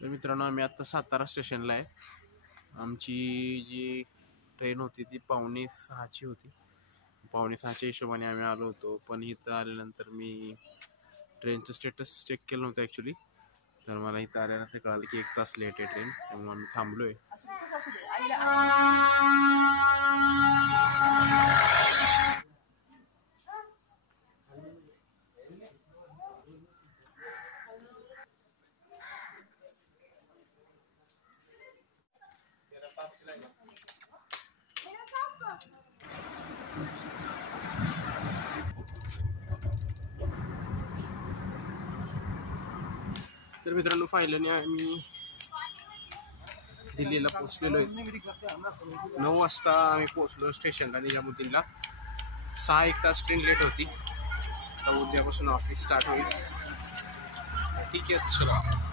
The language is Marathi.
तर मित्रांनो आम्ही आता सातारा स्टेशनला आहे। आमची जी ट्रेन होती ती 5:45ची होती। 5:45च्या हिशोबाने आम्ही आलो होतो, पण इथं आल्यानंतर मी ट्रेनचं स्टेटस चेक केलं नव्हतं ॲक्च्युली। तर मला इथं आल्यानंतर कळालं की 1 तास लेट आहे ट्रेन, त्यामुळे आम्ही थांबलोय। तर मित्रांनो फायनली आम्ही दिल्लीला पोहोचलेलो आहे। 9 वाजता आम्ही पोहोचलो स्टेशनला निजामुद्दीनला। 1 तास ट्रेन लेट होती। तर उद्यापासून ऑफिस स्टार्ट होईल। ठीक आहे, चला।